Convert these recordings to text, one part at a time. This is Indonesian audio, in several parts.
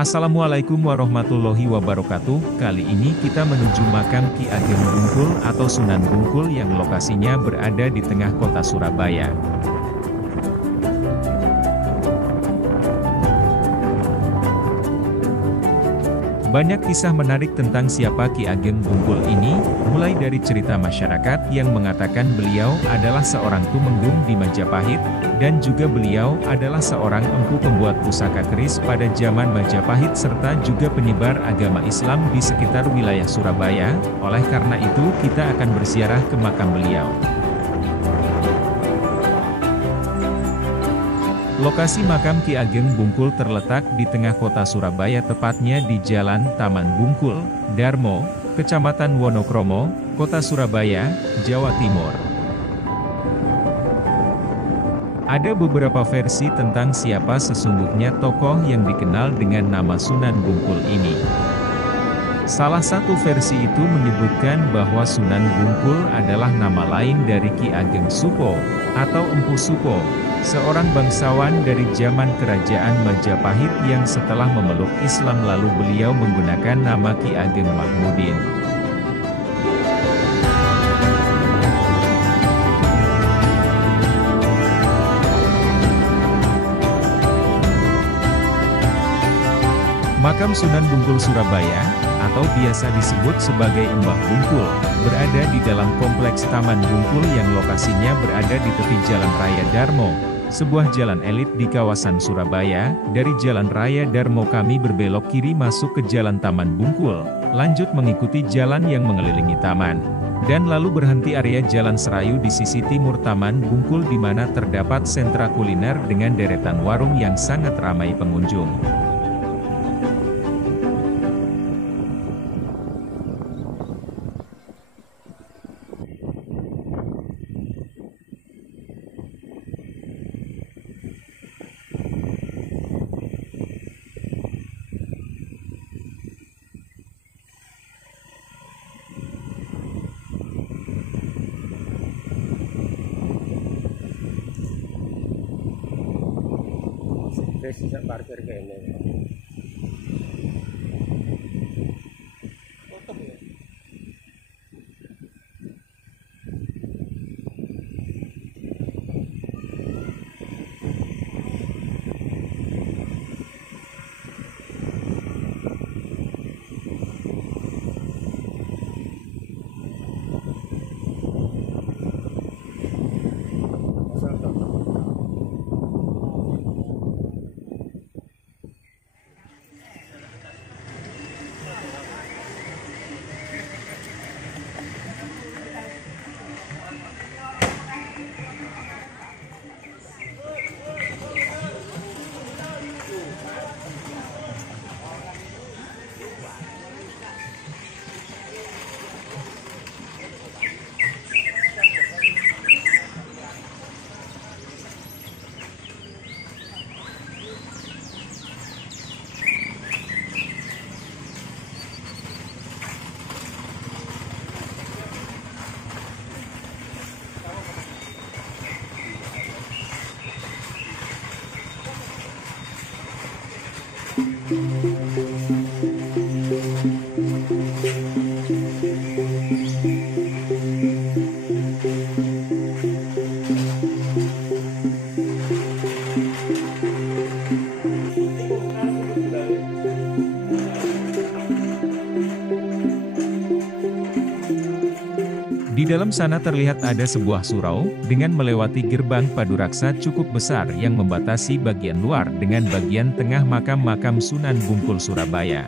Assalamualaikum warahmatullahi wabarakatuh. Kali ini kita menuju makam Ki Ageng Bungkul atau Sunan Bungkul yang lokasinya berada di tengah kota Surabaya. Banyak kisah menarik tentang siapa Ki Ageng Bungkul ini, mulai dari cerita masyarakat yang mengatakan beliau adalah seorang tumenggung di Majapahit, dan juga beliau adalah seorang empu pembuat pusaka keris pada zaman Majapahit serta juga penyebar agama Islam di sekitar wilayah Surabaya. Oleh karena itu kita akan berziarah ke makam beliau. Lokasi makam Ki Ageng Bungkul terletak di tengah kota Surabaya, tepatnya di Jalan Taman Bungkul, Darmo, Kecamatan Wonokromo, Kota Surabaya, Jawa Timur. Ada beberapa versi tentang siapa sesungguhnya tokoh yang dikenal dengan nama Sunan Bungkul ini. Salah satu versi itu menyebutkan bahwa Sunan Bungkul adalah nama lain dari Ki Ageng Supo, atau Empu Supo, seorang bangsawan dari zaman kerajaan Majapahit yang setelah memeluk Islam lalu beliau menggunakan nama Ki Ageng Mahmudin. Makam Sunan Bungkul Surabaya, atau biasa disebut sebagai Embah Bungkul, berada di dalam kompleks Taman Bungkul yang lokasinya berada di tepi Jalan Raya Darmo, sebuah jalan elit di kawasan Surabaya. Dari Jalan Raya Darmo kami berbelok kiri masuk ke Jalan Taman Bungkul, lanjut mengikuti jalan yang mengelilingi taman, dan lalu berhenti area Jalan Serayu di sisi timur Taman Bungkul di mana terdapat sentra kuliner dengan deretan warung yang sangat ramai pengunjung. Bisa parkir kayak ini. Tutup ya. Di dalam sana terlihat ada sebuah surau, dengan melewati gerbang paduraksa cukup besar yang membatasi bagian luar dengan bagian tengah makam Sunan Bungkul Surabaya.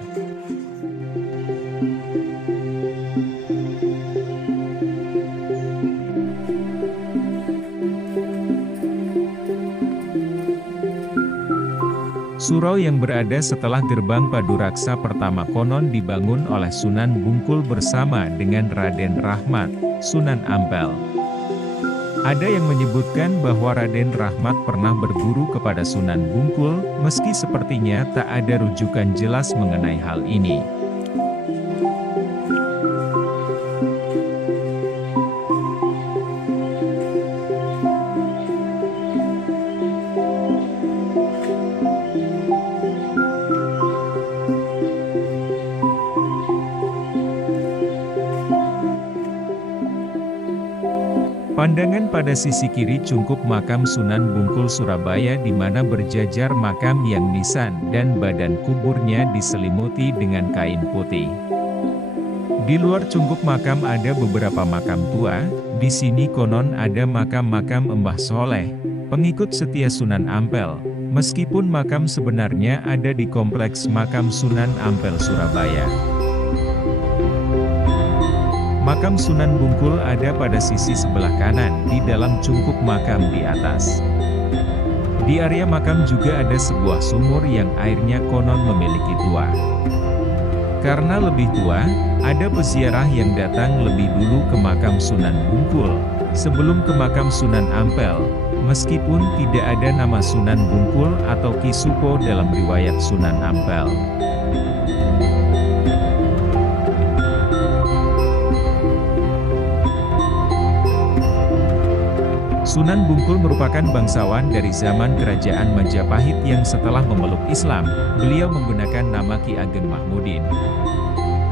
Surau yang berada setelah gerbang paduraksa pertama konon dibangun oleh Sunan Bungkul bersama dengan Raden Rahmat, Sunan Ampel. Ada yang menyebutkan bahwa Raden Rahmat pernah berguru kepada Sunan Bungkul, meski sepertinya tak ada rujukan jelas mengenai hal ini. Pandangan pada sisi kiri cungkup makam Sunan Bungkul Surabaya di mana berjajar makam yang nisan dan badan kuburnya diselimuti dengan kain putih. Di luar cungkup makam ada beberapa makam tua, di sini konon ada makam-makam Mbah Soleh, pengikut setia Sunan Ampel, meskipun makam sebenarnya ada di kompleks makam Sunan Ampel Surabaya. Makam Sunan Bungkul ada pada sisi sebelah kanan di dalam cungkup makam di atas. Di area makam juga ada sebuah sumur yang airnya konon memiliki tua. Karena lebih tua, ada peziarah yang datang lebih dulu ke makam Sunan Bungkul, sebelum ke makam Sunan Ampel, meskipun tidak ada nama Sunan Bungkul atau Ki Supo dalam riwayat Sunan Ampel. Sunan Bungkul merupakan bangsawan dari zaman Kerajaan Majapahit yang setelah memeluk Islam, beliau menggunakan nama Ki Ageng Mahmudin.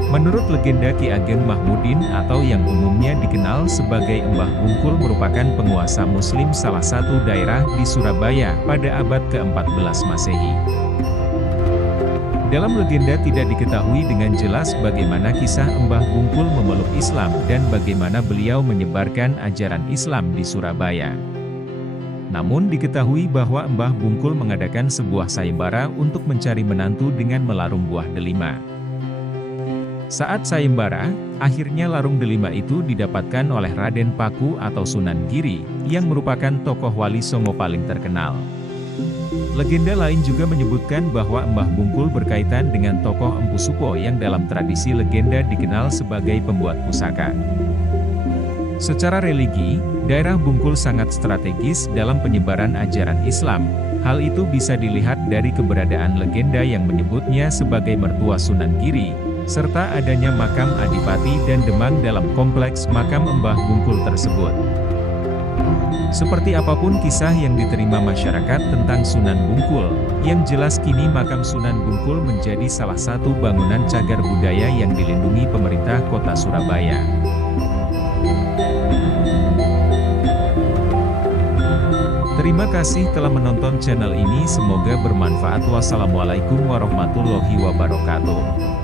Menurut legenda Ki Ageng Mahmudin atau yang umumnya dikenal sebagai Mbah Bungkul merupakan penguasa Muslim salah satu daerah di Surabaya pada abad ke-14 Masehi. Dalam legenda tidak diketahui dengan jelas bagaimana kisah Mbah Bungkul memeluk Islam dan bagaimana beliau menyebarkan ajaran Islam di Surabaya. Namun diketahui bahwa Mbah Bungkul mengadakan sebuah sayembara untuk mencari menantu dengan melarung buah delima. Saat sayembara, akhirnya larung delima itu didapatkan oleh Raden Paku atau Sunan Giri, yang merupakan tokoh Wali Songo paling terkenal. Legenda lain juga menyebutkan bahwa Mbah Bungkul berkaitan dengan tokoh Empu Supo yang dalam tradisi legenda dikenal sebagai pembuat pusaka. Secara religi, daerah Bungkul sangat strategis dalam penyebaran ajaran Islam. Hal itu bisa dilihat dari keberadaan legenda yang menyebutnya sebagai mertua Sunan Giri, serta adanya makam Adipati dan Demang dalam kompleks makam Mbah Bungkul tersebut. Seperti apapun kisah yang diterima masyarakat tentang Sunan Bungkul, yang jelas kini makam Sunan Bungkul menjadi salah satu bangunan cagar budaya yang dilindungi pemerintah kota Surabaya. Terima kasih telah menonton channel ini, semoga bermanfaat. Wassalamualaikum warahmatullahi wabarakatuh.